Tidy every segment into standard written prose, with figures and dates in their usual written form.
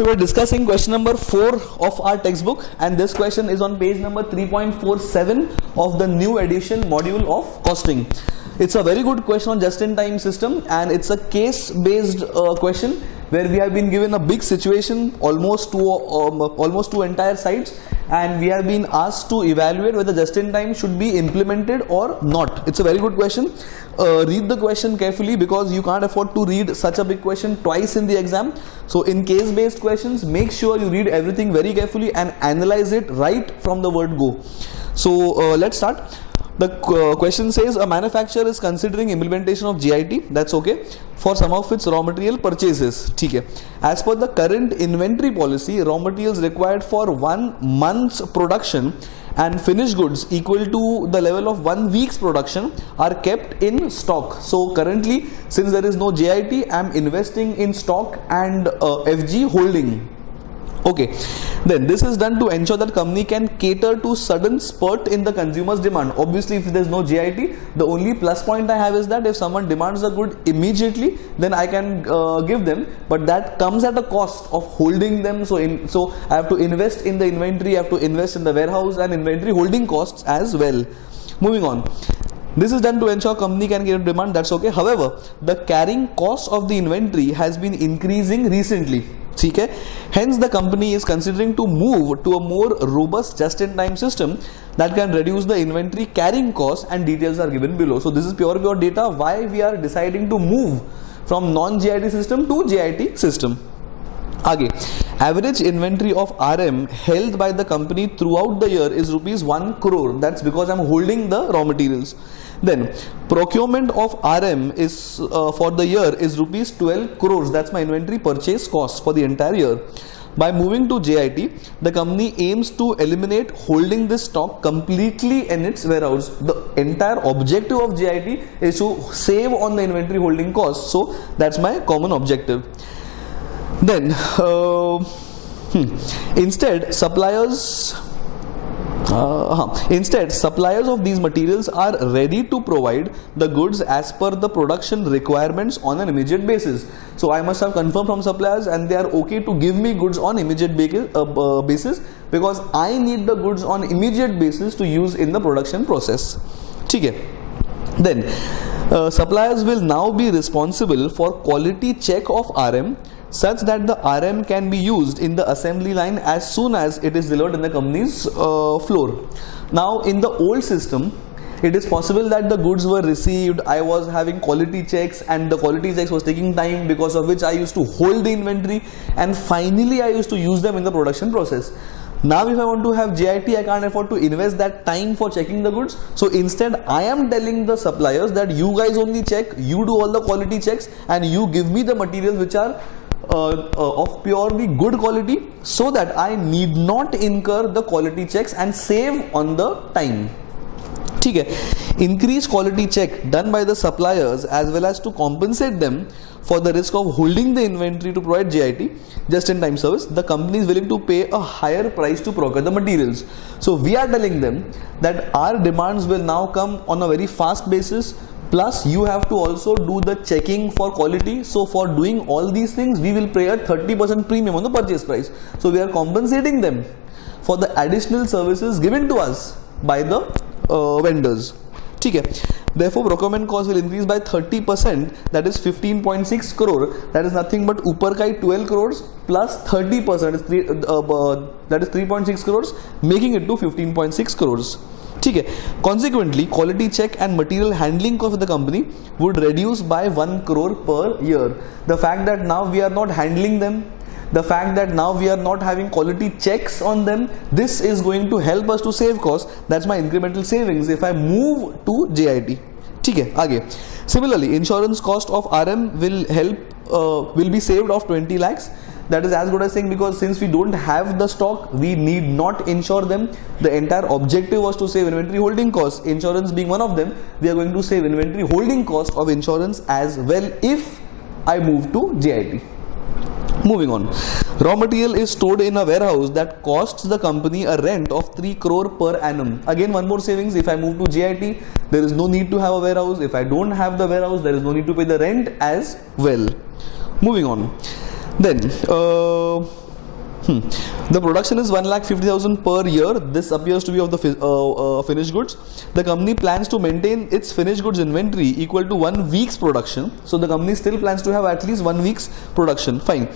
So we're discussing question number 4 of our textbook, and this question is on page number 3.47 of the new edition module of costing. It's a very good question on just-in-time system, and it's a case-based question where we have been given a big situation, almost two entire sites, and we have been asked to evaluate whether just-in-time should be implemented or not. It's a very good question. Read the question carefully because you can't afford to read such a big question twice in the exam. So in case-based questions, make sure you read everything very carefully and analyze it right from the word go. So let's start. The question says a manufacturer is considering implementation of GIT, that's okay, for some of its raw material purchases. Okay. As per the current inventory policy, raw materials required for 1 month's production and finished goods equal to the level of 1 week's production are kept in stock. So currently, since there is no GIT, I am investing in stock and FG holding. Okay, then this is done to ensure that company can cater to sudden spurt in the consumer's demand. Obviously, if there is no GIT, the only plus point I have is that if someone demands a good immediately, then I can give them, but that comes at a cost of holding them. So I have to invest in the inventory, I have to invest in the warehouse and inventory holding costs as well. Moving on. This is done to ensure company can cater to demand, that's okay. However, the carrying cost of the inventory has been increasing recently. Okay? Hence the company is considering to move to a more robust just-in-time system that can reduce the inventory carrying cost, and details are given below. So this is pure data why we are deciding to move from non-GIT system to GIT system. Again, average inventory of RM held by the company throughout the year is rupees 1 crore. That's because I'm holding the raw materials. Then procurement of RM is for the year is rupees 12 crores. That's my inventory purchase cost for the entire year. By moving to GIT, the company aims to eliminate holding this stock completely in its warehouse. The entire objective of GIT is to save on the inventory holding cost. So that's my common objective. Then instead suppliers of these materials are ready to provide the goods as per the production requirements on an immediate basis. So I must have confirmed from suppliers and they are okay to give me goods on immediate basis because I need the goods on immediate basis to use in the production process. Okay. Then suppliers will now be responsible for quality check of RM such that the RM can be used in the assembly line as soon as it is delivered in the company's floor. Now in the old system, it is possible that the goods were received, I was having quality checks and the quality checks was taking time, because of which I used to hold the inventory and finally I used to use them in the production process. Now if I want to have GIT, I can't afford to invest that time for checking the goods. So instead I am telling the suppliers that you guys only check, you do all the quality checks and you give me the materials which are of purely good quality, so that I need not incur the quality checks and save on the time. Okay. Increased quality check done by the suppliers as well as to compensate them for the risk of holding the inventory to provide GIT, just-in-time service, the company is willing to pay a higher price to procure the materials. So we are telling them that our demands will now come on a very fast basis. Plus you have to also do the checking for quality. So for doing all these things, we will pay a 30% premium on the purchase price. So we are compensating them for the additional services given to us by the vendors. Okay. Therefore procurement cost will increase by 30%, that is 15.6 crore. That is nothing but Uparkai 12 crores plus 30%, that is 3.6 crores, making it to 15.6 crores. Okay. Consequently, quality check and material handling cost of the company would reduce by 1 crore per year. The fact that now we are not handling them, the fact that now we are not having quality checks on them, this is going to help us to save costs. That's my incremental savings if I move to GIT. Okay. Again, similarly, insurance cost of RM will be saved of 20 lakhs. That is as good as saying, because since we don't have the stock, we need not insure them. The entire objective was to save inventory holding costs, insurance being one of them. We are going to save inventory holding cost of insurance as well if I move to GIT. Moving on. Raw material is stored in a warehouse that costs the company a rent of 3 crore per annum. Again, one more savings. If I move to GIT, there is no need to have a warehouse. If I don't have the warehouse, there is no need to pay the rent as well. Moving on. Then The production is 1,50,000 per year. This appears to be of the finished goods. The company plans to maintain its finished goods inventory equal to 1 week's production. So the company still plans to have at least 1 week's production. Fine.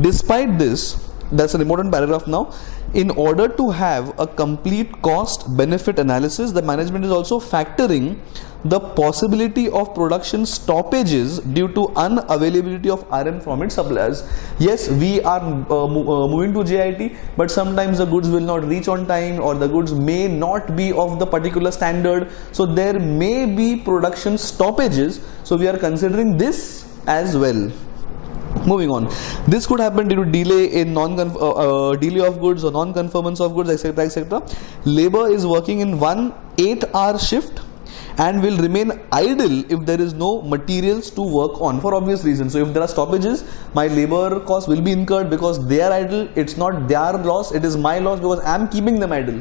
Despite this, that's an important paragraph now. In order to have a complete cost benefit analysis, the management is also factoring the possibility of production stoppages due to unavailability of RM from its suppliers. Yes, we are moving to JIT, but sometimes the goods will not reach on time, or the goods may not be of the particular standard, so there may be production stoppages. So we are considering this as well. Moving on, this could happen due to delay in delay of goods or non-conformance of goods, etc., etc. Labor is working in 1 8-hour shift and will remain idle if there is no materials to work on, for obvious reasons. So if there are stoppages, my labor cost will be incurred because they are idle. It's not their loss, it is my loss because I am keeping them idle.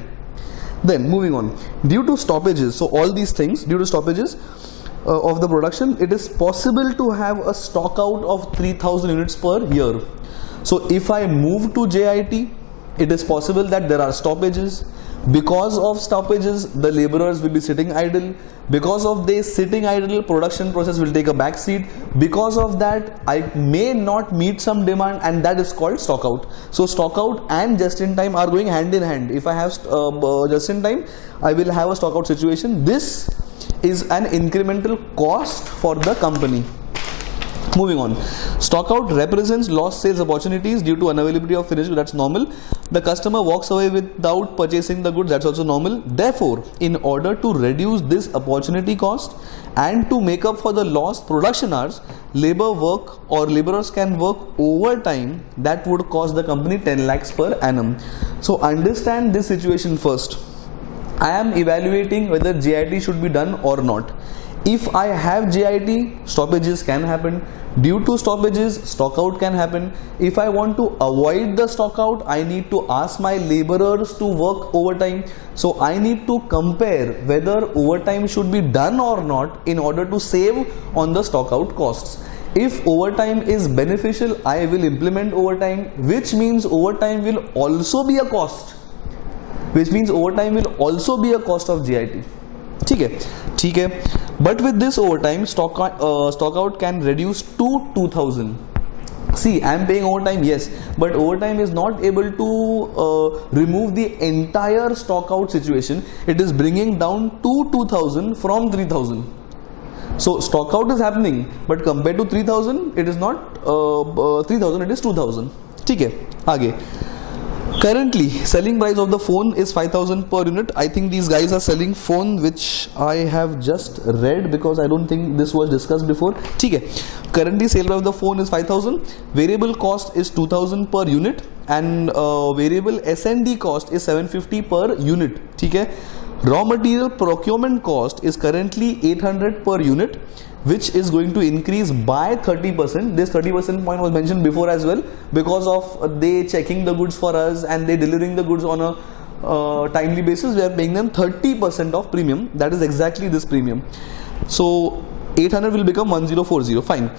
Then moving on, due to stoppages, so all these things due to stoppages of the production, it is possible to have a stock out of 3,000 units per year. So if I move to JIT, it is possible that there are stoppages. Because of stoppages, the laborers will be sitting idle. Because of this sitting idle, production process will take a back seat. Because of that, I may not meet some demand, and that is called stock out. So stock out and just in time are going hand in hand. If I have just in time, I will have a stock out situation. This is an incremental cost for the company. Moving on, stock out represents lost sales opportunities due to unavailability of finished goods. That's normal. The customer walks away without purchasing the goods. That's also normal. Therefore, in order to reduce this opportunity cost and to make up for the lost production hours, labor work or laborers can work overtime that would cost the company 10 lakhs per annum. So understand this situation first. I am evaluating whether JIT should be done or not. If I have JIT, stoppages can happen. Due to stoppages, stock out can happen. If I want to avoid the stock out, I need to ask my laborers to work overtime. So I need to compare whether overtime should be done or not in order to save on the stock out costs. If overtime is beneficial, I will implement overtime, which means overtime will also be a cost. Which means overtime will also be a cost of GIT. ठीक है. But with this overtime, stock out can reduce to 2,000. See, I am paying overtime, yes, but overtime is not able to remove the entire stock out situation. It is bringing down to 2,000 from 3,000. So stock out is happening, but compared to 3,000, it is not 3,000, it is 2,000. ठीक है, आगे. Currently, selling price of the phone is 5,000 per unit. I think these guys are selling phone, which I have just read because I don't think this was discussed before. ठीक है. Currently, sale price of the phone is 5,000. Variable cost is 2,000 per unit, and variable S&D cost is 750 per unit. ठीक है. Raw material procurement cost is currently 800 per unit, which is going to increase by 30%. This 30% point was mentioned before as well, because of they checking the goods for us and they delivering the goods on a timely basis. We are paying them 30% of premium. That is exactly this premium. So 800 will become 1040. Fine.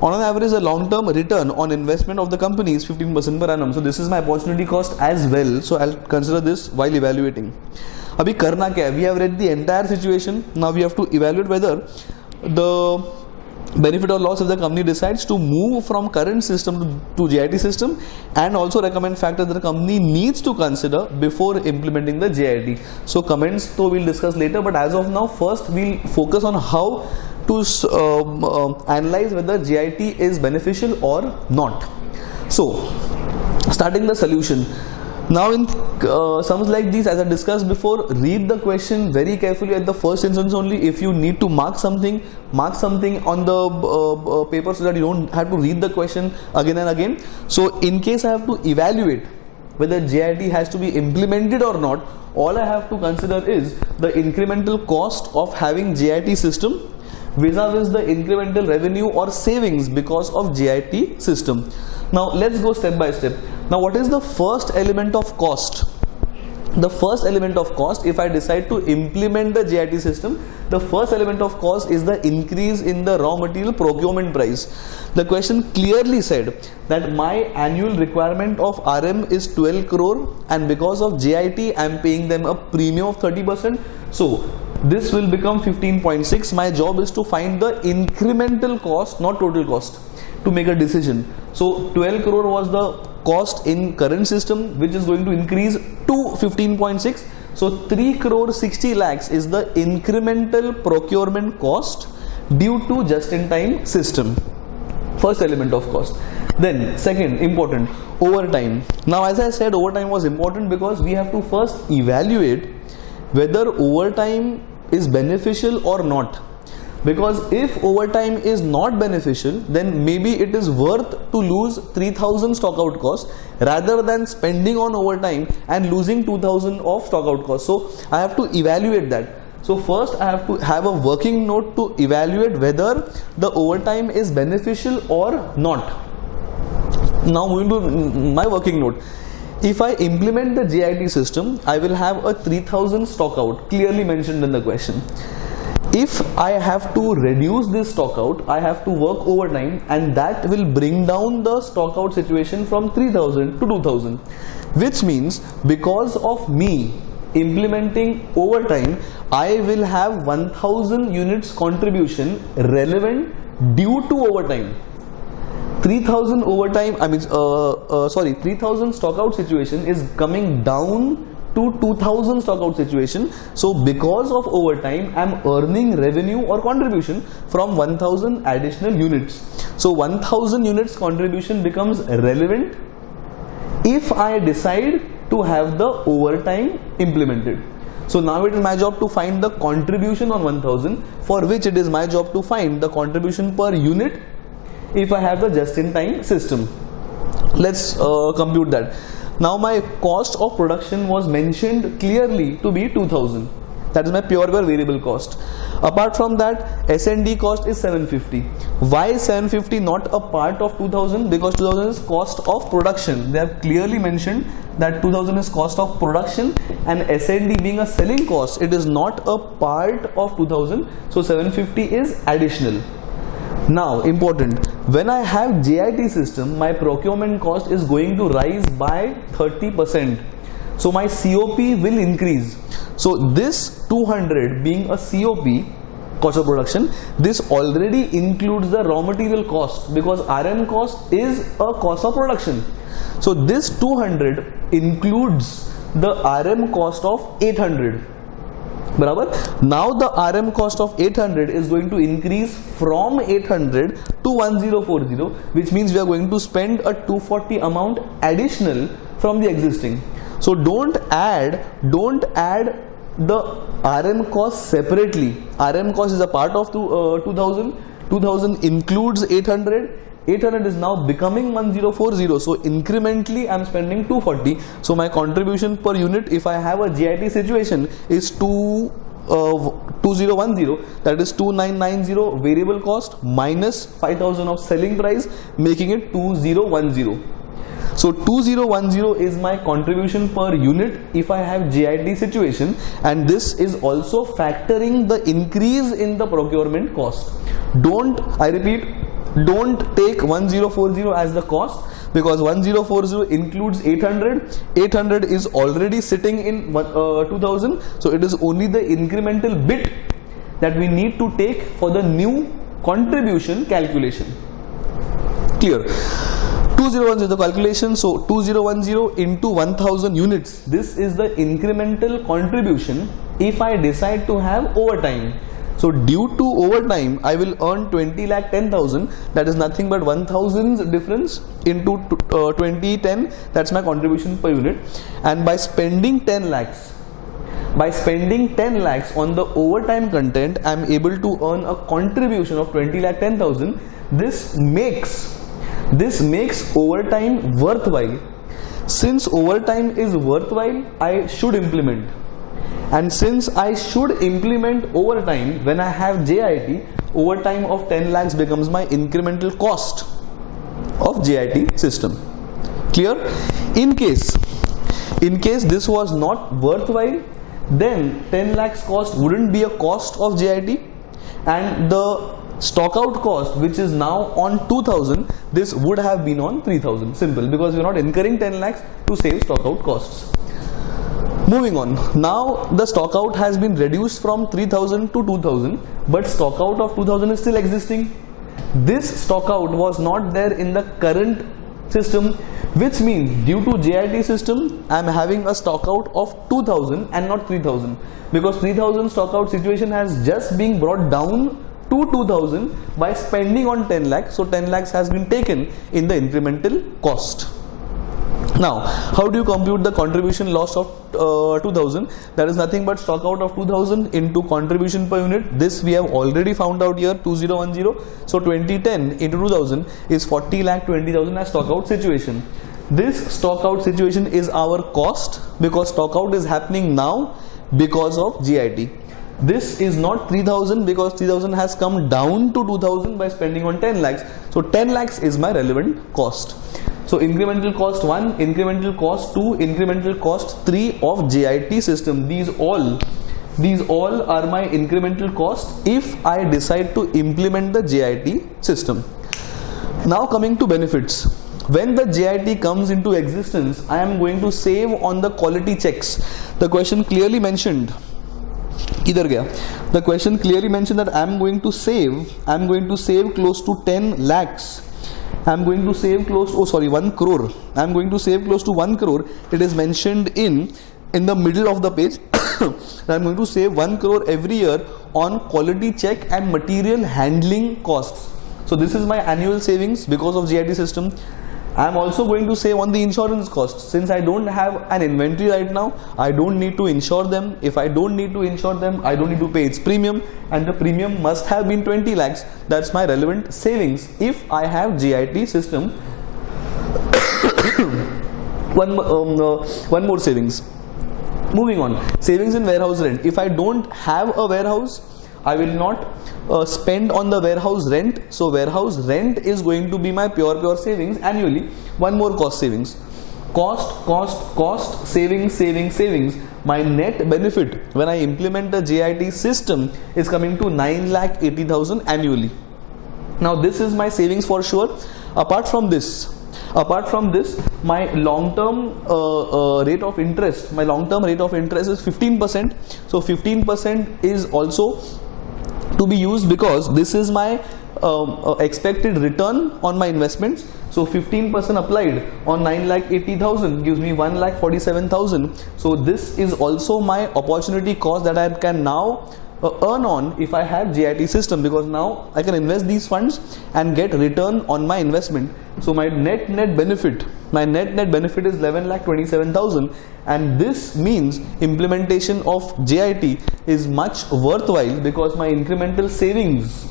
On an average, the long-term return on investment of the company is 15% per annum. So this is my opportunity cost as well. So I'll consider this while evaluating. अभी करना क्या है? We have read the entire situation. Now we have to evaluate whether the benefit or loss if the company decides to move from current system to JIT system, and also recommend factors that the company needs to consider before implementing the JIT. So comments though we'll discuss later, but as of now, first we'll focus on how to analyze whether JIT is beneficial or not. So starting the solution. Now in sums like these, as I discussed before, read the question very carefully at the first instance only. If you need to mark something on the paper so that you don't have to read the question again and again. So in case I have to evaluate whether JIT has to be implemented or not, all I have to consider is the incremental cost of having JIT system vis-a-vis the incremental revenue or savings because of JIT system. Now let's go step by step. Now what is the first element of cost? the first element of cost, if I decide to implement the JIT system, the first element of cost is the increase in the raw material procurement price. The question clearly said that my annual requirement of RM is 12 crore and because of JIT I am paying them a premium of 30%. So this will become 15.6. My job is to find the incremental cost, not total cost, to make a decision. So 12 crore was the cost in current system, which is going to increase to 15.6. So 3 crore 60 lakhs is the incremental procurement cost due to just-in-time system. First element of cost. Then second important, overtime. Now as I said, overtime was important because we have to first evaluate whether overtime is beneficial or not. Because if overtime is not beneficial, then maybe it is worth to lose 3,000 stock out cost rather than spending on overtime and losing 2,000 of stock out cost. So I have to evaluate that. So first I have to have a working note to evaluate whether the overtime is beneficial or not. Now moving to my working note. If I implement the JIT system, I will have a 3,000 stock out, clearly mentioned in the question. If I have to reduce this stock out, I have to work overtime, and that will bring down the stock out situation from 3,000 to 2,000, which means because of me implementing overtime, I will have 1,000 units contribution relevant due to overtime. 3,000 overtime, 3,000 stock out situation is coming down to 2,000 stock out situation. So because of overtime, I am earning revenue or contribution from 1,000 additional units. So 1,000 units contribution becomes relevant if I decide to have the overtime implemented. So now it is my job to find the contribution on 1,000, for which it is my job to find the contribution per unit if I have the just-in-time system. Let's compute that. Now my cost of production was mentioned clearly to be 2,000. That is my pure variable cost. Apart from that, S&D cost is 750. Why 750 not a part of 2,000? Because 2,000 is cost of production. They have clearly mentioned that 2,000 is cost of production, and S&D being a selling cost, it is not a part of 2,000. So 750 is additional. Now important, when I have JIT system, my procurement cost is going to rise by 30%. So my COP will increase. So this 200 being a COP, cost of production, this already includes the raw material cost, because RM cost is a cost of production. So this 200 includes the RM cost of 800. Now the RM cost of 800 is going to increase from 800 to 1040, which means we are going to spend a 240 amount additional from the existing. So don't add the RM cost separately. RM cost is a part of 2000. 2000 includes 800. 800 is now becoming 1040. So incrementally I am spending 240. So my contribution per unit, if I have a GIT situation, is 2010, that is 2990 variable cost minus 5000 of selling price, making it 2010. So 2010 is my contribution per unit if I have JIT situation, and this is also factoring the increase in the procurement cost. I repeat, don't take 1040 as the cost, because 1040 includes 800. 800 is already sitting in 2000, so it is only the incremental bit that we need to take for the new contribution calculation. Clear? 2010 is the calculation. So 2010 into 1000 units, this is the incremental contribution if I decide to have overtime. So due to overtime, I will earn 20,10,000. That is nothing but 1,000's difference into 2010. That's my contribution per unit. And by spending 10 lakhs on the overtime content, I am able to earn a contribution of 20,10,000. This makes overtime worthwhile. Since overtime is worthwhile, I should implement. And since I should implement overtime, when I have JIT, overtime of 10 lakhs becomes my incremental cost of JIT system. Clear? In case In case this was not worthwhile, then 10 lakhs cost wouldn't be a cost of JIT, and the stock out cost, which is now on 2000, this would have been on 3000. Simple, because we are not incurring 10 lakhs to save stock out costs. Moving on, now the stock out has been reduced from 3000 to 2000, but stock out of 2000 is still existing. This stock out was not there in the current system, which means due to JIT system I am having a stock out of 2000 and not 3000, because 3000 stock out situation has just been brought down to 2000 by spending on 10 lakhs. So 10 lakhs has been taken in the incremental cost. Now, how do you compute the contribution loss of 2000? That is nothing but stock out of 2000 into contribution per unit. This we have already found out here, 2010. So 2010 into 2000 is 40 lakh 20,000 as stock out situation. This stock out situation is our cost, because stock out is happening now because of JIT. This is not 3000 because 3000 has come down to 2000 by spending on 10 lakhs. So 10 lakhs is my relevant cost. So incremental cost 1, incremental cost 2, incremental cost 3 of JIT system. These all are my incremental cost if I decide to implement the JIT system. Now coming to benefits. When the JIT comes into existence, I am going to save on the quality checks. The question clearly mentioned. The question clearly mentioned that I am going to save close to 10 lakhs. I am going to save close to 1 crore. I am going to save close to 1 crore. It is mentioned in the middle of the page. I am going to save 1 crore every year on quality check and material handling costs. So this is my annual savings because of JIT system. I am also going to save on the insurance cost. Since I don't have an inventory right now, I don't need to insure them. If I don't need to insure them, I don't need to pay its premium, and the premium must have been 20 lakhs. That's my relevant savings if I have JIT system. One more savings. Moving on, savings in warehouse rent. If I don't have a warehouse, I will not spend on the warehouse rent. So warehouse rent is going to be my pure savings annually. One more cost savings. Cost, savings. My net benefit when I implement the JIT system is coming to 9,80,000 annually. Now this is my savings for sure. Apart from this, my long-term rate of interest, is 15%. So 15% is also to be used because this is my expected return on my investments. So 15% applied on 9,80,000 gives me 1,47,000. So this is also my opportunity cost that I can now earn on if I have JIT system, because now I can invest these funds and get return on my investment. So my net benefit is 11,27,000, and this means implementation of JIT is much worthwhile because my incremental savings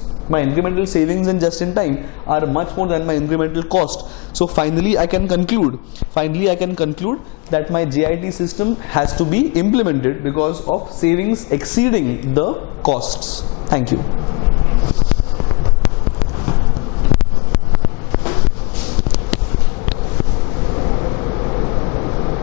in just in time are much more than my incremental cost. So finally I can conclude that my JIT system has to be implemented because of savings exceeding the costs. Thank you.